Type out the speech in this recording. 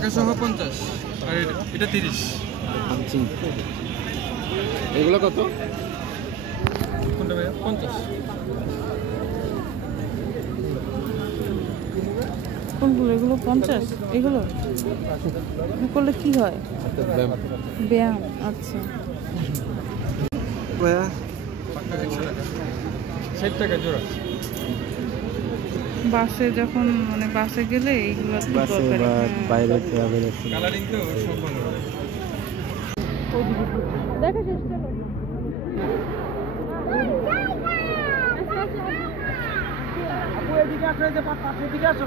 পাকা সহ 50 আর এটা 30। এগুলো কত? কোনটা ভাইয়া? 50। কোনগুলো? এগুলো 50? এগুলো করলে কি হয়? ব্যায়াম। আচ্ছা ভাইয়া পাকা 100 টাকা, 60 টাকা জোড়া। বাসে যখন মানে বাসে গেলে এইগুলো খুব বাসে দরকারি। বা বাইরে ট্রাভেলের কালারিং তো সব ভালো। দেখা চেষ্টা করো। আপু এদিকে আসো, এই যে পাশে এদিকে আসো।